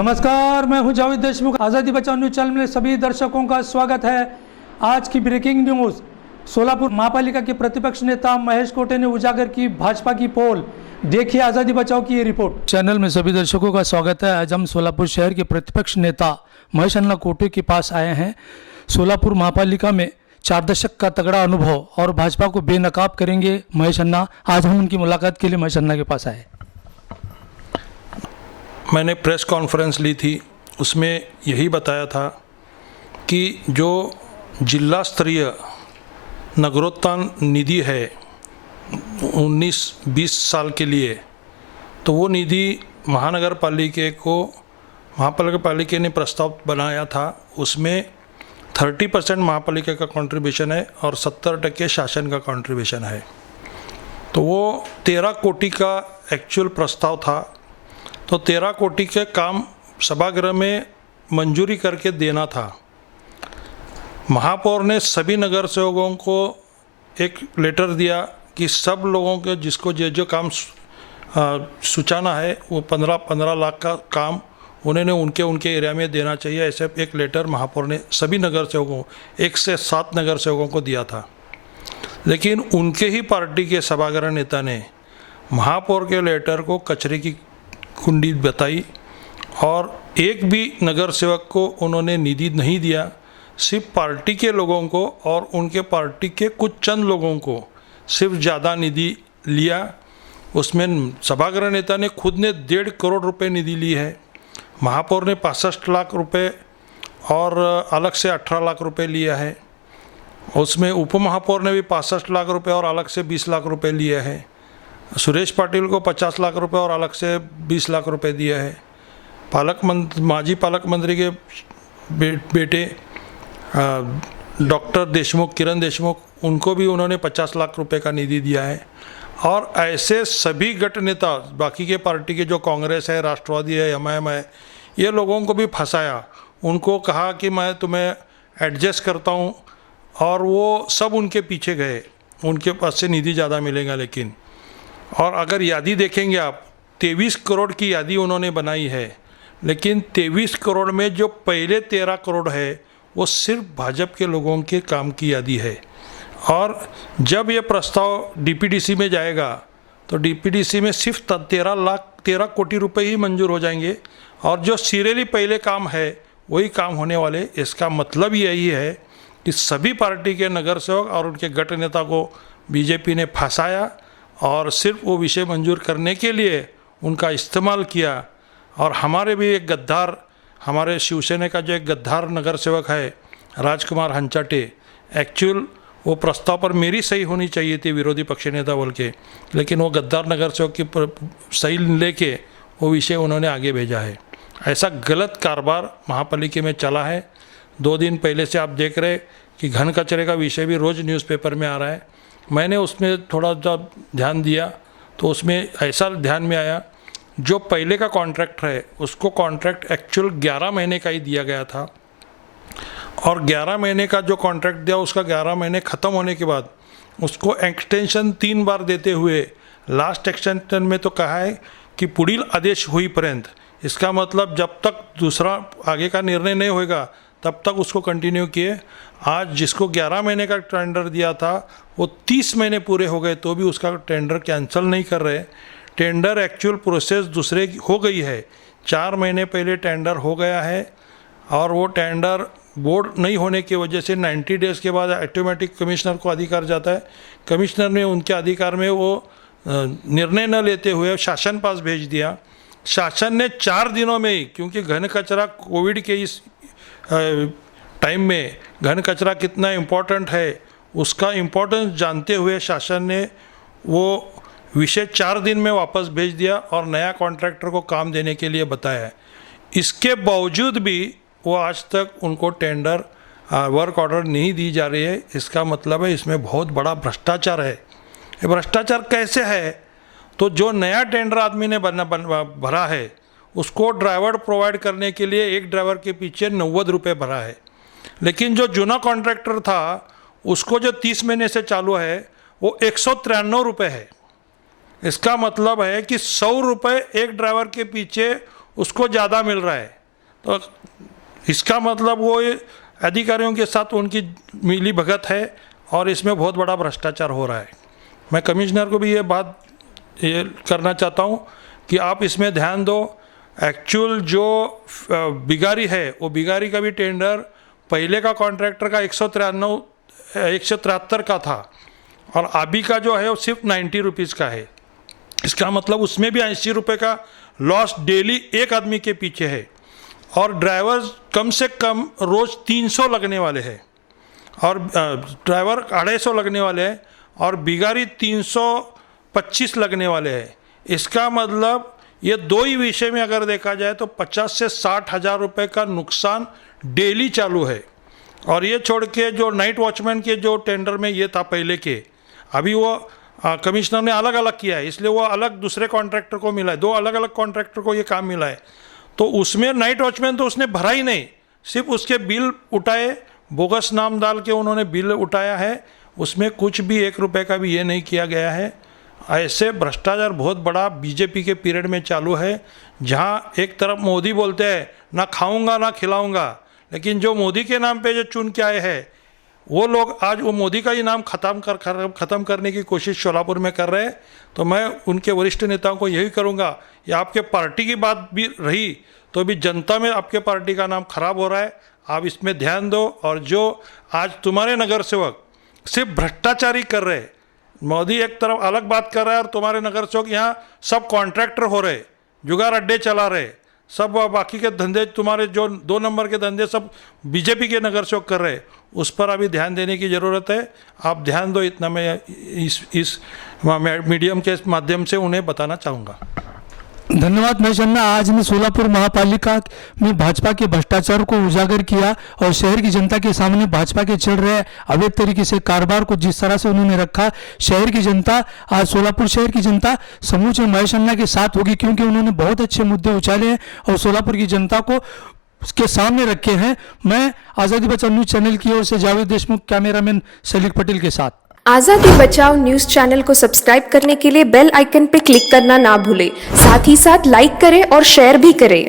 नमस्कार, मैं हूं जावेद देशमुख। आज़ादी बचाओ न्यूज चैनल में सभी दर्शकों का स्वागत है। आज की ब्रेकिंग न्यूज़, सोलापुर महापालिका के प्रतिपक्ष नेता महेश कोटे ने उजागर की भाजपा की पोल। देखिए आज़ादी बचाओ की ये रिपोर्ट। चैनल में सभी दर्शकों का स्वागत है। आज हम सोलापुर शहर के प्रतिपक्ष नेता महेश अन्ना कोटे के पास आए हैं। सोलापुर महापालिका में 4 दशक का तगड़ा अनुभव और भाजपा को बेनकाब करेंगे महेश अन्ना। आज हम उनकी मुलाकात के लिए महेश अन्ना के पास आए। मैंने प्रेस कॉन्फ्रेंस ली थी, उसमें यही बताया था कि जो जिला स्तरीय नगरोत्थान निधि है 19-20 साल के लिए, तो वो निधि महानगर पालिका ने प्रस्ताव बनाया था। उसमें 30% महापालिका का कंट्रीब्यूशन है और 70% शासन का कंट्रीब्यूशन है। तो वो 13 कोटि का एक्चुअल प्रस्ताव था। तो 13 कोटि के काम सभागृह में मंजूरी करके देना था। महापौर ने सभी नगर सेवकों को एक लेटर दिया कि सब लोगों के जिसको जो काम सूचाना है वो 15 लाख का काम उन्होंने उनके एरिया में देना चाहिए। ऐसे एक लेटर महापौर ने सभी नगर सेवकों 1 से 7 नगर सेवकों को दिया था। लेकिन उनके ही पार्टी के सभागृह नेता ने महापौर के लेटर को कचरे की कुंडी बताई और एक भी नगर सेवक को उन्होंने निधि नहीं दिया। सिर्फ पार्टी के लोगों को और उनके पार्टी के कुछ चंद लोगों को सिर्फ ज़्यादा निधि लिया। उसमें सभागृह नेता ने खुद ने 1.5 करोड़ रुपए निधि ली है। महापौर ने 65 लाख रुपए और अलग से 18 लाख रुपए लिया है। उसमें उप महापौर ने भी 65 लाख रुपए और अलग से 20 लाख रुपए लिया है। सुरेश पाटिल को 50 लाख रुपए और अलग से 20 लाख रुपए दिया है। माजी पालक मंत्री के बेटे डॉक्टर देशमुख, किरण देशमुख, उनको भी उन्होंने 50 लाख रुपए का निधि दिया है। और ऐसे सभी गट नेता बाकी के पार्टी के जो कांग्रेस है, राष्ट्रवादी है, एमआईएम है, ये लोगों को भी फंसाया। उनको कहा कि मैं तुम्हें एडजस्ट करता हूँ और वो सब उनके पीछे गए। उनके पास से निधि ज़्यादा मिलेगा। लेकिन और अगर यादी देखेंगे आप, 23 करोड़ की यादी उन्होंने बनाई है। लेकिन 23 करोड़ में जो पहले 13 करोड़ है वो सिर्फ भाजपा के लोगों के काम की यादी है। और जब ये प्रस्ताव डीपीडीसी में जाएगा तो डीपीडीसी में सिर्फ 13 कोटि रुपए ही मंजूर हो जाएंगे और जो सीरियली पहले काम है वही काम होने वाले। इसका मतलब यही है कि सभी पार्टी के नगर सेवक और उनके गट नेता को बीजेपी ने फंसाया और सिर्फ वो विषय मंजूर करने के लिए उनका इस्तेमाल किया। और हमारे भी एक गद्दार, हमारे शिवसेना का जो एक गद्दार नगर सेवक है राजकुमार हंचाटे, एक्चुअल वो प्रस्ताव पर मेरी सही होनी चाहिए थी विरोधी पक्ष नेता बोल के, लेकिन वो गद्दार नगर सेवक की सही लेके वो विषय उन्होंने आगे भेजा है। ऐसा गलत कारोबार महापालिका में चला है। 2 दिन पहले से आप देख रहे कि घन कचरे का विषय भी रोज़ न्यूज़पेपर में आ रहा है। मैंने उसमें थोड़ा सा ध्यान दिया तो उसमें ऐसा ध्यान में आया, जो पहले का कॉन्ट्रैक्ट है उसको कॉन्ट्रैक्ट एक्चुअल 11 महीने का ही दिया गया था। और 11 महीने का जो कॉन्ट्रैक्ट दिया उसका 11 महीने ख़त्म होने के बाद उसको एक्सटेंशन 3 बार देते हुए लास्ट एक्सटेंशन में तो कहा है कि पुढील आदेश होईपर्यंत, इसका मतलब जब तक दूसरा आगे का निर्णय नहीं होगा तब तक उसको कंटिन्यू किए। आज जिसको 11 महीने का टेंडर दिया था वो 30 महीने पूरे हो गए तो भी उसका टेंडर कैंसिल नहीं कर रहे। टेंडर एक्चुअल प्रोसेस दूसरे हो गई है। 4 महीने पहले टेंडर हो गया है और वो टेंडर बोर्ड नहीं होने की वजह से 90 डेज़ के बाद ऑटोमेटिक कमिश्नर को अधिकार जाता है। कमिश्नर ने उनके अधिकार में वो निर्णय न लेते हुए शासन पास भेज दिया। शासन ने 4 दिनों में ही, क्योंकि घन कचरा कोविड के इस टाइम में घन कचरा कितना इम्पोर्टेंट है उसका इम्पोर्टेंस जानते हुए शासन ने वो विषय 4 दिन में वापस भेज दिया और नया कॉन्ट्रैक्टर को काम देने के लिए बताया है। इसके बावजूद भी वो आज तक उनको टेंडर वर्क ऑर्डर नहीं दी जा रही है। इसका मतलब है इसमें बहुत बड़ा भ्रष्टाचार है। ये भ्रष्टाचार कैसे है? तो जो नया टेंडर आदमी ने भरा है उसको ड्राइवर प्रोवाइड करने के लिए एक ड्राइवर के पीछे 90 रुपये भरा है। लेकिन जो जूना कॉन्ट्रैक्टर था उसको जो 30 महीने से चालू है वो 193 रुपये है। इसका मतलब है कि 100 रुपये एक ड्राइवर के पीछे उसको ज़्यादा मिल रहा है। तो इसका मतलब वो अधिकारियों के साथ उनकी मिली भगत है और इसमें बहुत बड़ा भ्रष्टाचार हो रहा है। मैं कमिश्नर को भी ये करना चाहता हूँ कि आप इसमें ध्यान दो। एक्चुअल जो बिगारी है वो बिगारी का भी टेंडर पहले का कॉन्ट्रैक्टर का 173 का था और अभी का जो है वो सिर्फ 90 रुपीज़ का है। इसका मतलब उसमें भी 80 रुपये का लॉस डेली एक आदमी के पीछे है और ड्राइवर्स कम से कम रोज़ 300 लगने वाले हैं और ड्राइवर 250 लगने वाले हैं और बिगारी 325 लगने वाले हैं। इसका मतलब ये दो ही विषय में अगर देखा जाए तो 50 से 60 हज़ार रुपये का नुकसान डेली चालू है। और ये छोड़ के जो नाइट वॉचमैन के जो टेंडर में ये था पहले के, अभी वो कमिश्नर ने अलग अलग किया है, इसलिए वो अलग दूसरे कॉन्ट्रैक्टर को मिला है, 2 अलग अलग कॉन्ट्रैक्टर को ये काम मिला है। तो उसमें नाइट वॉचमैन तो उसने भरा ही नहीं, सिर्फ उसके बिल उठाए, बोगस नाम डाल के उन्होंने बिल उठाया है, उसमें कुछ भी 1 रुपये का भी ये नहीं किया गया है। ऐसे भ्रष्टाचार बहुत बड़ा बीजेपी के पीरियड में चालू है, जहाँ एक तरफ मोदी बोलते हैं ना खाऊंगा ना खिलाऊंगा, लेकिन जो मोदी के नाम पे जो चुन के आए हैं वो लोग आज वो मोदी का ही नाम ख़त्म करने की कोशिश शोलापुर में कर रहे हैं। तो मैं उनके वरिष्ठ नेताओं को यही करूँगा, ये आपके पार्टी की बात भी रही तो भी जनता में आपके पार्टी का नाम खराब हो रहा है, आप इसमें ध्यान दो। और जो आज तुम्हारे नगर सेवक सिर्फ भ्रष्टाचारी कर रहे, मोदी एक तरफ अलग बात कर रहा है और तुम्हारे नगर सेवक यहाँ सब कॉन्ट्रैक्टर हो रहे, जुगाड़ अड्डे चला रहे, सब बाकी के धंधे तुम्हारे जो 2 नंबर के धंधे सब बीजेपी के नगर सेवक कर रहे, उस पर अभी ध्यान देने की ज़रूरत है। आप ध्यान दो, इतना मैं इस मीडियम के माध्यम से उन्हें बताना चाहूँगा। धन्यवाद महेश अन्ना। आज ने सोलापुर महापालिका में भाजपा के भ्रष्टाचार को उजागर किया और शहर की जनता के सामने भाजपा के चल रहे अवैध तरीके से कारोबार को जिस तरह से उन्होंने रखा, शहर की जनता, आज सोलापुर शहर की जनता समूचे महेश अन्ना के साथ होगी, क्योंकि उन्होंने बहुत अच्छे मुद्दे उछाले हैं और सोलापुर की जनता को उसके सामने रखे हैं। मैं आज़ादी बचाओ न्यूज चैनल की ओर से जावेद देशमुख, कैमरामैन सलीक पटेल के साथ। आज़ादी बचाओ न्यूज चैनल को सब्सक्राइब करने के लिए बेल आइकन पर क्लिक करना ना भूलें। साथ ही साथ लाइक करें और शेयर भी करें।